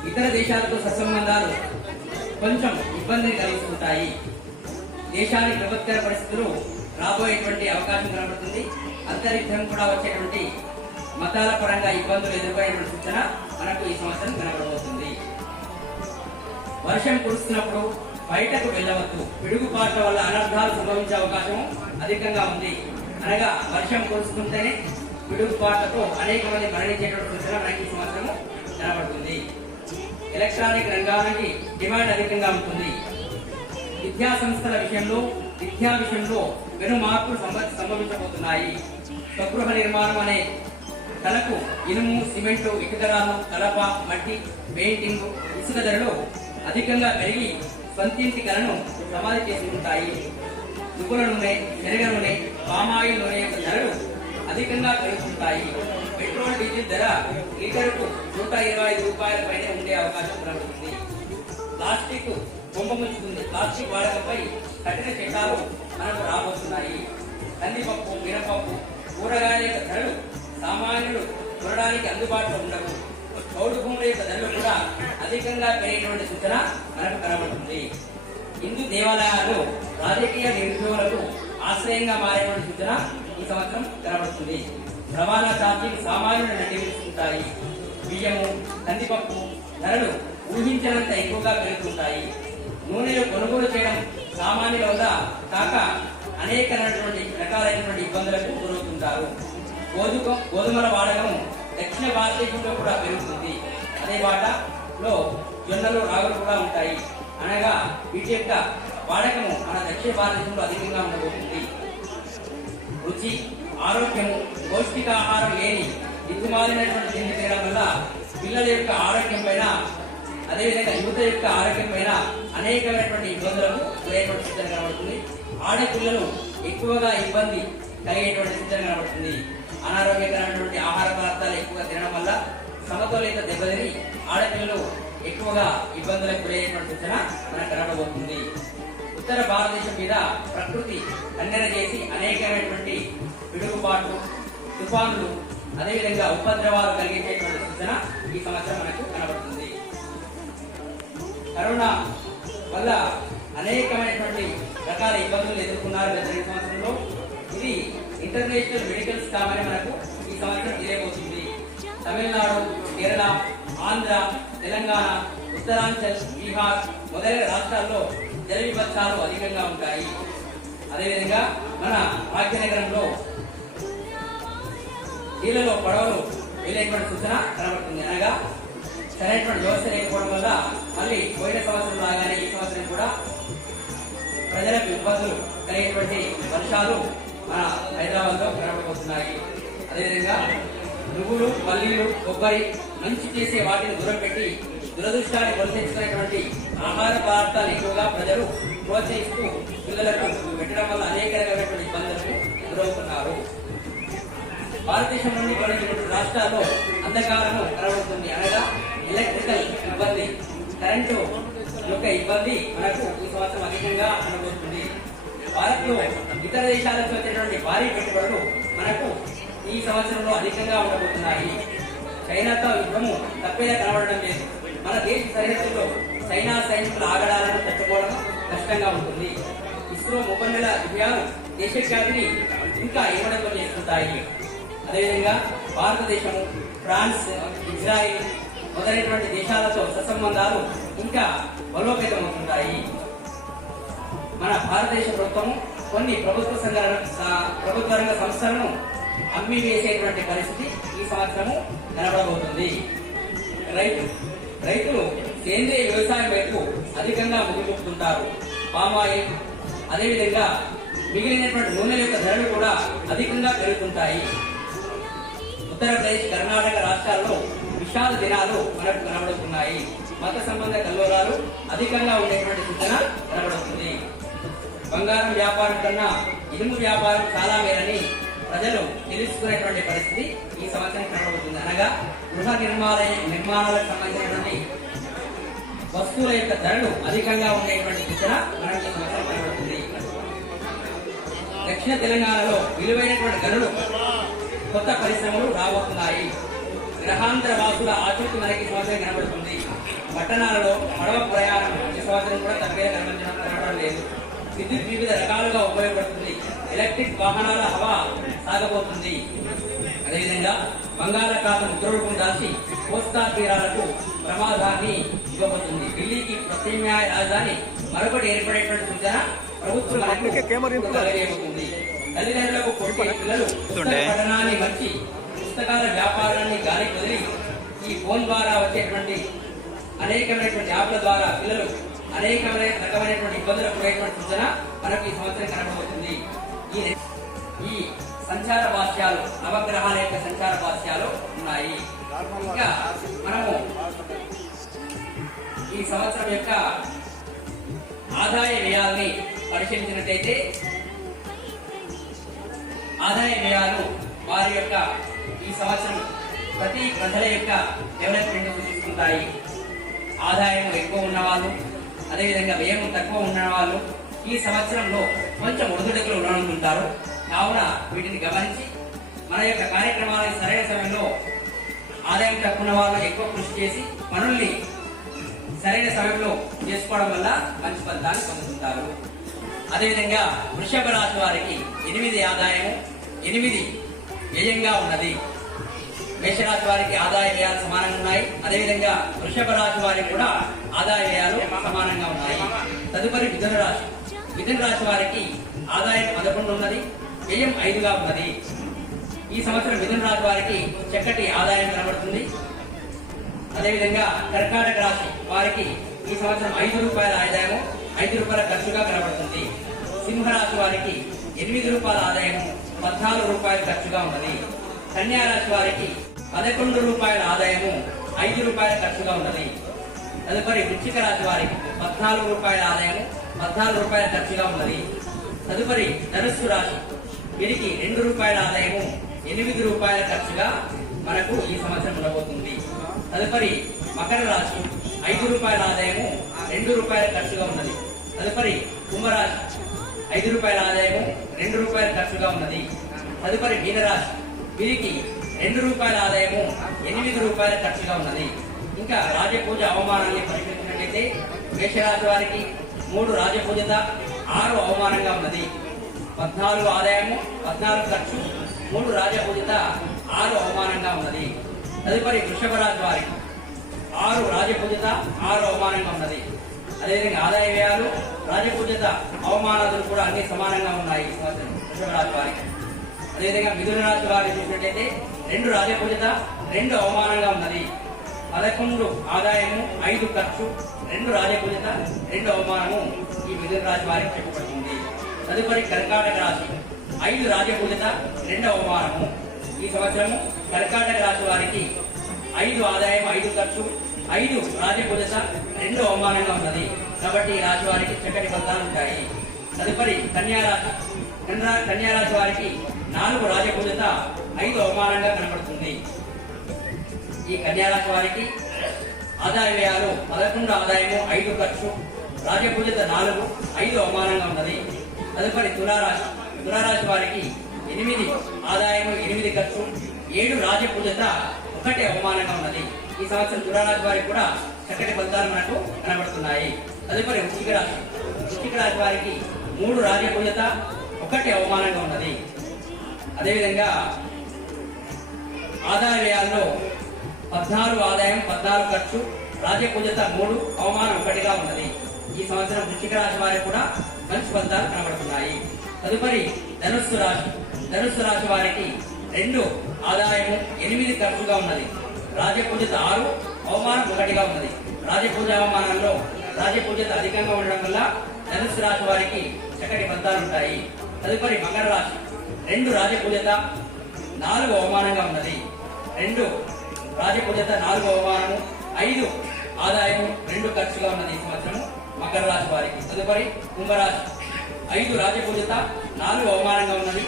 ఇతర దేశాలతో సత్సంబంధాలు కొంచెం ఇబ్బందిని కలిగిస్తుంటాయి. దేశానికి విపత్కర పరిస్థితులు రాబోయేటువంటి అవకాశం కనబడుతుంది. అంతరిక్షం కూడా వచ్చేటువంటి మతాల పరంగా ఇబ్బందులు ఎదుర్కొనేటువంటి సూచన మనకు ఈ సంవత్సరం కనబడబోతుంది. వర్షం కురుస్తున్నప్పుడు బయటకు వెళ్ళవద్దు. పిడుగుపాట్ల వల్ల అనర్థాలు సంభవించే అవకాశం అధికంగా ఉంది. అనగా వర్షం కురుస్తుంటేనే పిడుగుపాట్లతో అనేక మంది మరణించేటువంటి సూచన మనకి ఈ సంవత్సరం కనబడుతుంది. ఎలక్ట్రానిక్ రంగానికి డిమాండ్ అధికంగా ఉంటుంది. విద్యా సంస్థల విషయంలో పెను మార్పులు సంభవించబోతున్నాయి. స్వగృహ నిర్మాణం అనే కళకు ఇనుము, సిమెంటు, ఇటుకరాలు, కలప, మట్టి, పెయింటింగ్, ఇసుక ధరలు అధికంగా పెరిగి స్వంతింటి కళను సమాధి చేసుకుంటాయి. నువ్వుల నూనె, శనగ నూనె, పామాయిల్ నూనె యొక్క ధరలు అధికంగా పెరుగుతుంటాయి. పెట్రోల్, డీజిల్ ధర లీటర్కు 125 రూపాయల పైన ఉండే అవకాశం కనబడుతుంది. ప్లాస్టిక్ కుంభముంచుతుంది. ప్లాస్టిక్ వాడకంపై కఠిన చట్టాలు మనకు రాబోతున్నాయి. కందిపప్పు, మినపప్పు, కూరగాయల యొక్క ధరలు సామాన్యులు కొనడానికి అందుబాటులో ఉండవు. చౌడు భూముల యొక్క ధరలు కూడా అధికంగా పెరిగినటువంటి సూచన మనకు కనబడుతుంది. హిందూ దేవాలయాలు రాజకీయ నిరుద్యోగులకు ఆశ్రయంగా మారేటువంటి సూచన ఈ సంవత్సరం కనబడుతుంది. రవాణా ఛార్జీలు సామాన్యులను నడిపిస్తుంటాయి. బియ్యము, కందిపప్పు ధరలు ఊహించినంత ఎక్కువగా పెరుగుతుంటాయి. నూనెలు కొనుగోలు చేయడం సామాన్యుల వద్ద కాక అనేక రకాలైనటువంటి ఇబ్బందులకు గురవుతుంటారు. గోధుమల వాడకం దక్షిణ భారతదేశంలో కూడా పెరుగుతుంది. అదే బాటలో జొన్నలు, రాగులు కూడా ఉంటాయి. అనగా వీటి యొక్క వాడకము మన దక్షిణ భారతదేశంలో అధికంగా ఉండబోతుంది. రుచి, ఆరోగ్యము, పౌష్టికాహారం లేని దిక్కుమాలినటువంటి తిండి తినడం వల్ల పిల్లల యొక్క ఆరోగ్యం పైన, అదేవిధంగా యువత యొక్క ఆరోగ్యం పైన అనేకమైనటువంటి ఇబ్బందులకు గురైనటువంటి సిద్ధం కనబడుతుంది. ఆడపిల్లలు ఎక్కువగా ఇబ్బంది కలిగేటువంటి సిద్ధం కనబడుతుంది. అనారోగ్యకరమైనటువంటి ఆహార పదార్థాలు ఎక్కువగా తినడం వల్ల సమతౌల్యత దెబ్బతిని ఆడపిల్లలు ఎక్కువగా ఇబ్బందులకు గురయ్యేటువంటి సూచన మనకు కనబడబోతుంది. ఉత్తర భారతదేశం మీద ప్రకృతి ఖండన చేసి అనేకమైనటువంటి పిడుగుపాట్లు, తుఫానులు, అదేవిధంగా ఉపద్రవాలు కలిగించేటువంటి సూచన ఈ సంవత్సరం మనకు కనబడుతుంది. కరోనా వల్ల అనేకమైనటువంటి రకాల ఇబ్బందులు ఎదుర్కొన్నారు గత 2 సంవత్సరంలో. ఇది ఇంటర్నేషనల్ మెడికల్ స్కామ్ అని మనకు ఈ సంవత్సరం తెలియబోతుంది. తమిళనాడు, కేరళ, ఆంధ్ర, తెలంగాణ, ఉత్తరాంచల్, బీహార్ మొదలైన రాష్ట్రాల్లో జల విపత్సాలు అధికంగా ఉంటాయి. అదేవిధంగా మన భాగ్యనగరంలో నీళ్లలో పడవలు వెళ్ళేటువంటి సూచన కనబడుతుంది. అనగా సరైనటువంటి వ్యవస్థ లేకపోవడం వల్ల మళ్ళీ పోయిన సంవత్సరం లాగానే ఈ సంవత్సరం కూడా ప్రజలకు ఇబ్బందులు కలిగేటువంటి వర్షాలు మన హైదరాబాద్ లో కనబడబోతున్నాయి. అదేవిధంగా నువ్వులు, పల్లీలు, కొబ్బరి, మంచి చేసే వాటిని దూరం పెట్టి దురదృష్టాన్ని ప్రోత్సహిస్తున్నటువంటి ఆహార పదార్థాలు ఎక్కువగా ప్రజలు ప్రోత్సహిస్తూ పిల్లలకు పెట్టడం వల్ల అనేక రకమైనటువంటి ఇబ్బందులకు గురవుతున్నారు. భారతదేశంలోని కొన్ని రాష్ట్రాల్లో అంధకారము కనబడుతుంది. అనగా ఎలక్ట్రికల్ ఇబ్బంది, కరెంటు యొక్క ఇబ్బంది మనకు ఈ సంవత్సరం అధికంగా కనబడుతుంది. భారత్ లో ఇతర దేశాల నుంచి వచ్చేటువంటి భారీ పెట్టుబడులు మనకు ఈ సంవత్సరంలో అధికంగా ఉండబోతున్నాయి. చైనాతో యుద్ధము తప్పేలా కనబడడం లేదు. మన దేశ సరిహద్దుల్లో చైనా సైనికుల ఆగడాలను తట్టుకోవడం కష్టంగా ఉంటుంది. ఇస్రో 30,000 విజయాలు దేశ ఖ్యాతిని ఇంకా ఇవ్వడంతో చేసుకుంటాయి. అదేవిధంగా భారతదేశము, ఫ్రాన్స్, ఇజ్రాయిల్ మొదలైనటువంటి దేశాలతో సత్సంబంధాలు ఇంకా బలోపేతమవుతుంటాయి. మన భారతదేశ ప్రభుత్వం కొన్ని ప్రభుత్వ రంగ సంస్థలను అమ్మి వేసేటువంటి పరిస్థితి ఈ సంవత్సరము కనబడబోతుంది. రైతులు సేంద్రియ వ్యవసాయం వైపు అధికంగా మొగ్గుతుంటారు. పామాయిల్, అదేవిధంగా మిగిలినటువంటి నూనెల యొక్క ధరలు కూడా అధికంగా పెరుగుతుంటాయి. ఉత్తరప్రదేశ్, కర్ణాటక రాష్ట్రాల్లో విషాద దినాలు మనకు కనబడుతున్నాయి. మత సంబంధ కల్లోలాలు అధికంగా ఉండేటువంటి సూచన కనబడుతుంది. బంగారం వ్యాపారం కన్నా ఇనుము వ్యాపారం చాలా మేలని ప్రజలు తెలుసుకునేటువంటి పరిస్థితి ఈ సంవత్సరం కనబడుతుంది. అనగా గృహ నిర్మాణాలకు సంబంధించినటువంటి వస్తువుల యొక్క ధరలు అధికంగా ఉండేటువంటి సూచన మనకు ఈ సంవత్సరం కనబడుతుంది. దక్షిణ తెలంగాణలో విలువైనటువంటి గనులు, కొత్త పరిశ్రమలు రాబోతున్నాయి. గ్రహాంతర వాసుల ఆచూకీ మనకి ఈ సంవత్సరం కనబడుతుంది. పట్టణాలలో పడవ ప్రయాణం ఈ సంవత్సరం కూడా తగ్గగా కనబడడం లేదు. విద్యుత్ వివిధ రకాలుగా ఉపయోగపడుతుంది. ఎలక్ట్రిక్ వాహనాల హవా సాగబోతుంది. అదేవిధంగా బంగాళాఖాతం ఉత్తరూపం దాల్చి కోస్తా తీరాలకు ప్రమాదాన్ని ఇవ్వబోతుంది. ఢిల్లీకి ప్రత్యామ్నాయ రాజధాని మరొకటి ఏర్పడేటువంటి సూచన ప్రభుత్వం కలిగేయబోతుంది. తల్లిదండ్రులకు పుట్టే పిల్లలు పుస్తక పఠనాన్ని మర్చి పుస్తకాల వ్యాపారాన్ని గాలికి వదిలి ఈ ఫోన్ ద్వారా వచ్చేటువంటి అనేకమైనటువంటి యాప్ల ద్వారా పిల్లలు అనేకమైన రకమైనటువంటి ఇబ్బందులకు గురైనటువంటి సూచన మనకు ఈ సంవత్సరం కనబడుతుంది. ఈ సంచార భాష్యాలు నవగ్రహాల యొక్క సంచార భాష్యాలు ఉన్నాయి. ఇంకా మనము ఈ సంవత్సరం యొక్క ఆదాయ వ్యయాల్ని పరిశీలించినట్లయితే ఆదాయ వ్యయాలు వారి యొక్క ఈ సంవత్సరం ప్రతి ప్రజల యొక్క డెవలప్మెంట్ సూచిస్తుంటాయి. ఆదాయం ఎక్కువ ఉన్నవాళ్ళు, అదేవిధంగా వ్యయం తక్కువ ఉన్నవాళ్ళు ఈ సంవత్సరంలో కొంచెం ఒడిదుడుకులు ఉండనుకుంటారు. కావున వీటిని గమనించి మన యొక్క కార్యక్రమాలను సరైన సమయంలో ఆదాయం తక్కువ ఉన్న వాళ్ళు ఎక్కువ కృషి చేసి పనుల్ని సరైన సమయంలో చేసుకోవడం వల్ల మంచి ఫలితాన్ని పొందుతుంటారు. అదేవిధంగా వృషభ రాశి వారికి 8 ఆదాయము 8 వ్యయంగా ఉన్నది. మేషరాశి వారికి ఆదాయ వ్యయాలు సమానంగా ఉన్నాయి. అదేవిధంగా వృషభ రాశి వారికి కూడా ఆదాయ వ్యయాలు సమానంగా ఉన్నాయి. తదుపరి మిథున రాశి. మిథున రాశి వారికి ఆదాయం 11 ఉన్నది, వ్యయం 5గా ఉన్నది. ఈ సంవత్సరం మిథున రాశి వారికి చక్కటి ఆదాయం కనబడుతుంది. అదేవిధంగా కర్కాటక రాశి వారికి ఈ సంవత్సరం 5 రూపాయల ఆదాయము 5 రూపాయల ఖర్చుగా కనబడుతుంది. సింహరాశి వారికి 8 రూపాయల ఆదాయము 14 రూపాయల ఖర్చుగా ఉన్నది. కన్యా రాశి వారికి 11 రూపాయల ఆదాయము 5 రూపాయల ఖర్చుగా ఉన్నది. తదుపరి వృశ్చిక రాశి వారికి 14 రూపాయల ఆదాయము 14 రూపాయల ఖర్చుగా ఉన్నది. తదుపరి ధనుస్సు రాశి వీరికి 2 రూపాయల ఆదాయము 8 రూపాయల ఖర్చుగా మనకు ఈ సంవత్సరం ఉండబోతుంది. తదుపరి మకర రాశి 5 రూపాయల ఆదాయము 2 రూపాయల ఖర్చుగా ఉన్నది. తదుపరి కుంభరాశి 5 రూపాయల ఆదాయము 2 రూపాయల ఖర్చుగా ఉన్నది. తదుపరి మీనరాశి వీరికి 2 రూపాయల ఆదాయము 8 రూపాయల ఖర్చుగా ఉన్నది. ఇంకా రాజపూజ అవమానాన్ని పరిశీలించినట్లయితే మేషరాశి వారికి 3 రాజపూజత 6 అవమానంగా ఉన్నది. 14 ఆదాయము 14 ఖర్చు 3 రాజపూజత 6 అవమానంగా ఉన్నది. తదుపరి వృషభ రాశి వారికి 6 రాజపూజత 6 అవమానంగా ఉన్నది. అదేవిధంగా ఆదాయ వ్యయాలు రాజపూజత అవమానాలు కూడా అన్ని సమానంగా ఉన్నాయి ఈ సంవత్సరం వృషభ రాశి వారికి. అదేవిధంగా మిథున రాశి వారికి చూసినట్లయితే 2 రాజపూజత 2 అవమానంగా ఉన్నది. 11 ఆదాయము 5 ఖర్చు 2 రాజపూజత 2 అవమానము ఈ మిథున రాశి వారికి చెప్పబడుతుంది. తదుపరి కర్కాటక రాశి 5 రాజపూజత 2 అవమానము. ఈ సంవత్సరము కర్కాటక రాశి వారికి 5 ఆదాయం 5 ఖర్చు 5 రాజపూజత 2 అవమానంగా ఉన్నది. కాబట్టి ఈ రాశి వారికి చక్కటి ఫలితాలు ఉంటాయి. తదుపరి కన్యారాశి. కన్యారాశి వారికి 4 రాజపూజత 5 అవమానంగా కనబడుతుంది. ఈ కన్యారాశి వారికి ఆదాయ వ్యయాలు 11 ఆదాయము 5 ఖర్చు రాజపూజత 4 5 అవమానంగా ఉన్నది. తదుపరి తులారాశి. తులారాశి వారికి 8 ఆదాయము 8 ఖర్చు 7 రాజపూజత 1 అవమానంగా ఉన్నది. ఈ సంవత్సరం తులారాశి వారికి కూడా చక్కటి ఫలితాలు మనకు కనబడుతున్నాయి. తదుపరి వృశ్చిక రాశి. వృశ్చిక రాశి వారికి 3 రాజపూజత 1 అవమానంగా ఉన్నది. అదేవిధంగా ఆదాయ వ్యయాల్లో 14 ఆదాయం 14 ఖర్చు రాజపూజత 3 అవమానం 1గా ఉన్నది. ఈ సంవత్సరం వృశ్చిక రాశి వారికి కూడా మంచి ఫలితాలు కనబడుతున్నాయి. తదుపరి ధనుస్సు రాశి. ధనుస్సు రాశి వారికి 2 ఆదాయము 8 ఖర్చుగా ఉన్నది. రాజపూజత 6 అవమానం 1గా ఉన్నది. రాజపూజ అవమానంలో రాజపూజత అధికంగా ఉండడం వల్ల ధనుస్సు రాశి వారికి చక్కటి ఫలితాలు ఉంటాయి. తదుపరి మకర రాశి. 2 రాజపూజత 4 అవమానంగా ఉన్నది. 2 రాజపూజత 4 అవమానము 5 ఆదాయము 2 ఖర్చుగా ఉన్నది ఈ సంవత్సరం మకర రాశి వారికి. తదుపరి కుంభరాశి. 5 రాజపూజత 4 అవమానంగా ఉన్నది.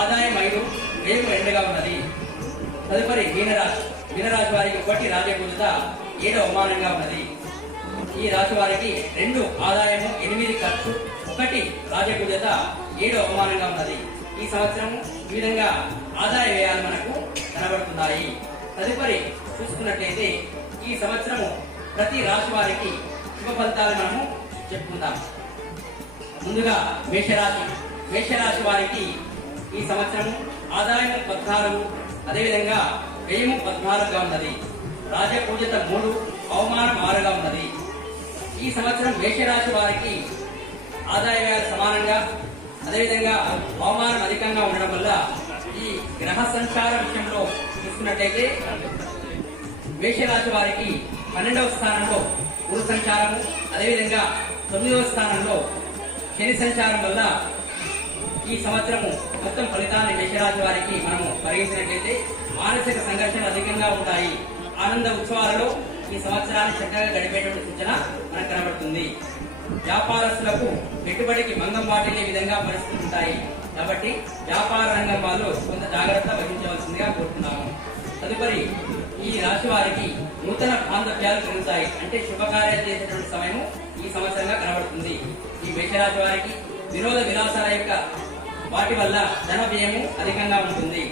ఆదాయం 5 వ్యయం 2గా ఉన్నది. తదుపరి మీనరాశి. మీనరాశి వారికి 1 రాజపూజత 7 అవమానంగా ఉన్నది. ఈ రాశి వారికి 2 ఆదాయము 8 ఖర్చు 1 రాజపూజత 7 అవమానంగా ఉన్నది. ఈ సంవత్సరం ఈ విధంగా ఆదాయ వ్యయాలు మనకు కనబడుతున్నాయి. తదుపరి చూసుకున్నట్లయితే ఈ సంవత్సరము ప్రతి రాశి వారికి శుభ ఫలితాలు మనము చెప్పుకుందాం. ముందుగా మేషరాశి. మేషరాశి వారికి ఈ సంవత్సరం ఆదాయం 14 అదేవిధంగా వ్యయము 14గా ఉన్నది. రాజపూజత 3 అవమానం 6గా ఉన్నది. ఈ సంవత్సరం మేషరాశి వారికి ఆదాయ వ్యయాలు సమానంగా అదేవిధంగా అవమానం అధికంగా ఉండడం వల్ల ఈ గ్రహ సంచార విషయంలో చూసుకున్నట్లయితే మేషరాశి వారికి 12వ స్థానంలో గురు సంచారము, అదేవిధంగా 9వ స్థానంలో శని సంచారం వల్ల ఈ సంవత్సరము మొత్తం ఫలితాన్ని మేషరాశి వారికి మనము పరిగణించినట్లయితే మానసిక సంఘర్షణలు అధికంగా ఉంటాయి. ఆనంద ఉత్సవాలలో ఈ సంవత్సరాన్ని చక్కగా గడిపేటువంటి సూచన మనకు కనబడుతుంది. వ్యాపారస్తులకు పెట్టుబడికి భంగం వాటిల్లే విధంగా పరిస్థితులు ఉంటాయి. కాబట్టి వ్యాపార రంగం వాళ్ళు కొంత జాగ్రత్త వహించవలసిందిగా కోరుతున్నాము. తదుపరి ఈ రాశి వారికి నూతన బాంధవ్యాలు పెరుగుతాయి. అంటే శుభకార్యాలు చేసేటువంటి సమయము ఈ సంవత్సరంగా కనబడుతుంది. ఈ మేషరాశి వారికి వినోద విలాసాల యొక్క వాటి వల్ల ధన వ్యయము అధికంగా ఉంటుంది.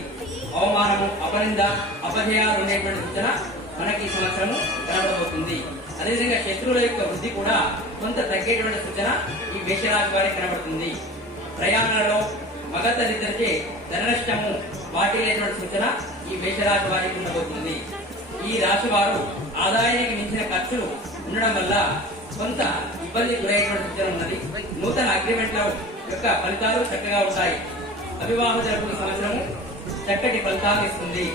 అవమానము, అపనింద, అపజయాలు ఉండేటువంటి సూచన మనకి ఈ సంవత్సరము కనబడబోతుంది. అదేవిధంగా శత్రువుల యొక్క వృద్ధి కూడా కొంత తగ్గేటువంటి సూచన ఈ మేషరాశి వారికి కనబడుతుంది. ప్రయాణాలలో మగతలిద్దరిచే ధన నష్టము వాటిల్లేటువంటి సూచన ఈ మేషరాశి వారికి ఉండబోతుంది. ఈ రాశి వారు ఆదాయానికి మించిన ఖర్చులు ఉండడం వల్ల కొంత ఇబ్బంది గురయ్యేటువంటి సూచన ఉన్నది. నూతన అగ్రిమెంట్ల యొక్క ఫలితాలు చక్కగా ఉంటాయి. అవివాహ జరుపుల సంవత్సరము చక్కటి ఫలితాలు ఇస్తుంది.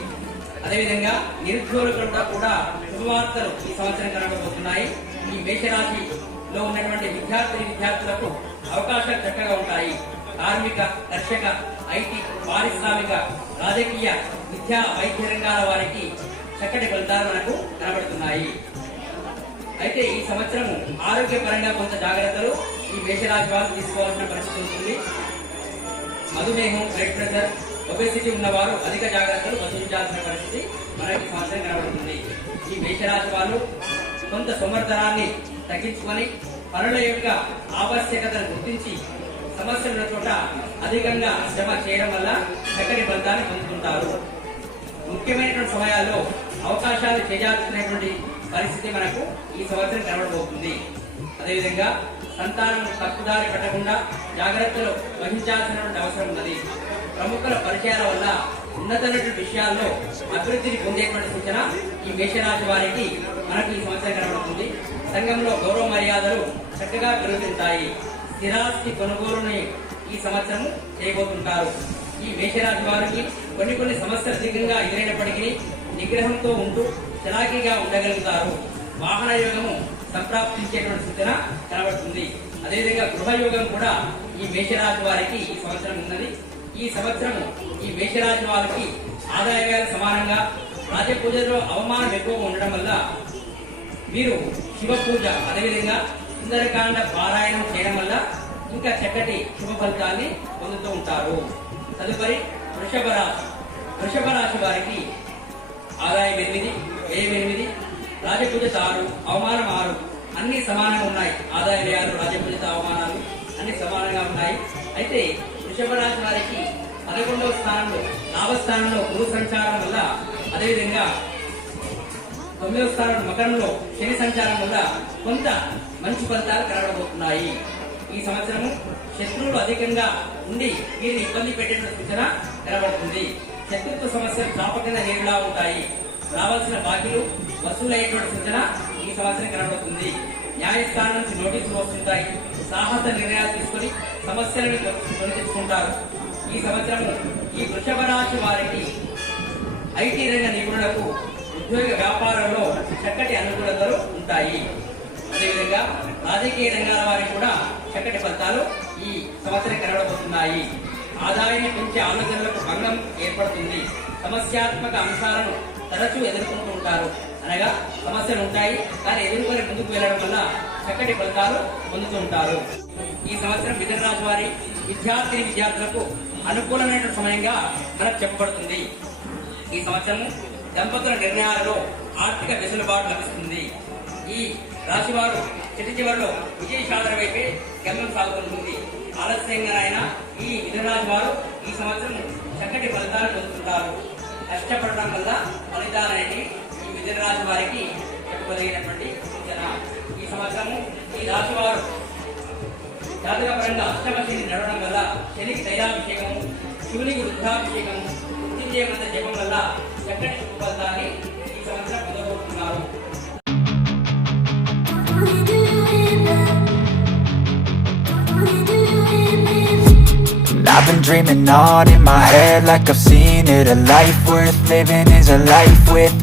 అదేవిధంగా నిరుద్యోగులకు కూడా శుభవార్తలు ఈ సంవత్సరం కనబడబోతున్నాయి. ఈ మేషరాశిలో ఉన్నటువంటి విద్యార్థులకు అవకాశాలు చక్కగా ఉంటాయి. కార్మిక, కర్షక, ఐటీ, పారిశ్రామిక, రాజకీయ, విద్యా, వైద్య రంగాల వారికి చక్కటి ఫలితాలు మనకు కనబడుతున్నాయి. అయితే ఈ సంవత్సరము ఆరోగ్యపరంగా కొంత జాగ్రత్తలు ఈ మేషరాశి వారు తీసుకోవాల్సిన పరిస్థితి ఉంటుంది. మధుమేహం, బ్లడ్ ప్రెషర్, ఒబేసిటీ ఉన్నవారు అధిక జాగ్రత్తలు వహించాల్సిన పరిస్థితి మనకి సంవత్సరం కనబడుతుంది. ఈ మేషరాశి వాళ్ళు కొంత సోమర్థనాన్ని తగ్గించుకొని పనుల యొక్క ఆవశ్యకతను గుర్తించి సమస్యల చోట అధికంగా శ్రమ చేయడం వల్ల చక్కటి ఫలితాన్ని పొందుతుంటారు. ముఖ్యమైనటువంటి సమయాల్లో అవకాశాలు చేజార్చుకునేటువంటి పరిస్థితి మనకు ఈ సంవత్సరం కనబడబోతుంది. అదేవిధంగా సంతానం తప్పుదారి పట్టకుండా జాగ్రత్తలు వహించాల్సినటువంటి అవసరం ఉన్నది. ప్రముఖుల పరిచయాల వల్ల ఉన్నతమైనటువంటి విషయాల్లో అభివృద్ధిని పొందేటువంటి సూచన ఈ మేషరాశి వారికి మనకు ఈ సంవత్సరం కనబడుతుంది. సంఘంలో గౌరవ మర్యాదలు చక్కగా పెరుగుతుంటాయి. స్థిరాస్తి కొనుగోలుని ఈ సంవత్సరం చేయబోతుంటారు. ఈ మేషరాశి వారికి కొన్ని సమస్యలు అధికంగా ఎదురైనప్పటికీ నిగ్రహంతో ఉంటూ చలాకీగా ఉండగలుగుతారు. వాహన యోగము సంప్రాప్తించేటువంటి సూచన కనబడుతుంది. అదేవిధంగా గృహయోగం కూడా ఈ మేషరాశి వారికి ఈ సంవత్సరం ఉన్నది. ఈ సంవత్సరం ఈ మేషరాశి వారికి ఆదాయ వ్యయాలు సమానంగా రాజపూజలో అవమానం ఎక్కువగా ఉండడం వల్ల వీరు శివ పూజ, అదేవిధంగా సుందరకాండ పారాయణం చేయడం వల్ల ఇంకా చక్కటి శుభ ఫలితాన్ని పొందుతూ ఉంటారు. తదుపరి వృషభ రాశి వారికి ఆదాయం 8, వ్యయం 8, రాజపూజ 6, అవమానం 6 అన్ని సమానంగా ఉన్నాయి. ఆదాయ వ్యయాలు, రాజపూజ, అవమానాలు అన్ని సమానంగా ఉన్నాయి. అయితే వృషభ రాశి వారికి 11వ స్థానంలో లాభస్థానంలో గురు సంచారం వల్ల, అదేవిధంగా 9వ స్థానంలో మకరంలో శని సంచారం వల్ల కొంత మంచి ఫలితాలు కనబడబోతున్నాయి. ఈ సంవత్సరము శత్రువులు అధికంగా ఉండి వీరిని ఇబ్బంది పెట్టేటువంటి సూచన కనబడుతుంది. శత్రుత్వ సమస్యలు జ్ఞాపకంగా నేరులా ఉంటాయి. రావాల్సిన బాకీలు వసూలయ్యేటువంటి సూచన ఈ సంవత్సరం కనబడుతుంది. న్యాయస్థానం నుంచి నోటీసులు వస్తుంటాయి. సాహస నిర్ణయాలు తీసుకుని సమస్యలను కొని తెచ్చుకుంటారు. ఈ సంవత్సరము ఈ వృషభ రాశి వారికి ఐటీ రంగ నిపుణులకు ఉద్యోగ వ్యాపారంలో చక్కటి అనుకూలతలు ఉంటాయి. అదేవిధంగా రాజకీయ రంగాల వారికి కూడా చక్కటి ఫలితాలు ఈ సంవత్సరం కనబడబోతున్నాయి. ఆదాయాన్ని పెంచే ఆలోచనలకు భంగం ఏర్పడుతుంది. సమస్యాత్మక అంశాలను తరచూ ఎదుర్కొంటూ ఉంటారు. అనగా సమస్యలు ఉంటాయి, కానీ ఎదుర్కొని ముందుకు వెళ్లడం వల్ల చక్కటి ఫలితాలు పొందుతూ ఉంటారు. ఈ సంవత్సరం మిథున రాశి వారి విద్యార్థులకు అనుకూలమైన సమయంగా మనకు చెప్పబడుతుంది. ఈ సంవత్సరం దంపతుల నిర్ణయాలలో ఆర్థిక వెసులుబాటు లభిస్తుంది. ఈ రాశి వారు చివరిలో విజయ సాధన వైపే గమనం సాగుతుంది. ఆలస్యంగా అయినా ఈ మిథున రాశి వారు ఈ సంవత్సరం చక్కటి ఫలితాలు పొందుతుంటారు. కష్టపడడం వల్ల ఫలితాలు అనేవి ఈ మిథున రాశి వారికి చెప్పగలిగినటువంటి సూచన. ఈ సంవత్సరము ఈ రాశి వారు జాతకపరంగా అష్టమ శని నడవడం వల్ల శనికి తైలాభిషేకము, శివునికి రుద్రాభిషేకము, మృత్యుంజయ మంత్ర జపం వల్ల చక్కటి శుభ ఫలితాన్ని ఈ సంవత్సరం పొందబోతున్నారు. What are you doing? been dreaming on in my head like I've seen it. A life worth living is a life with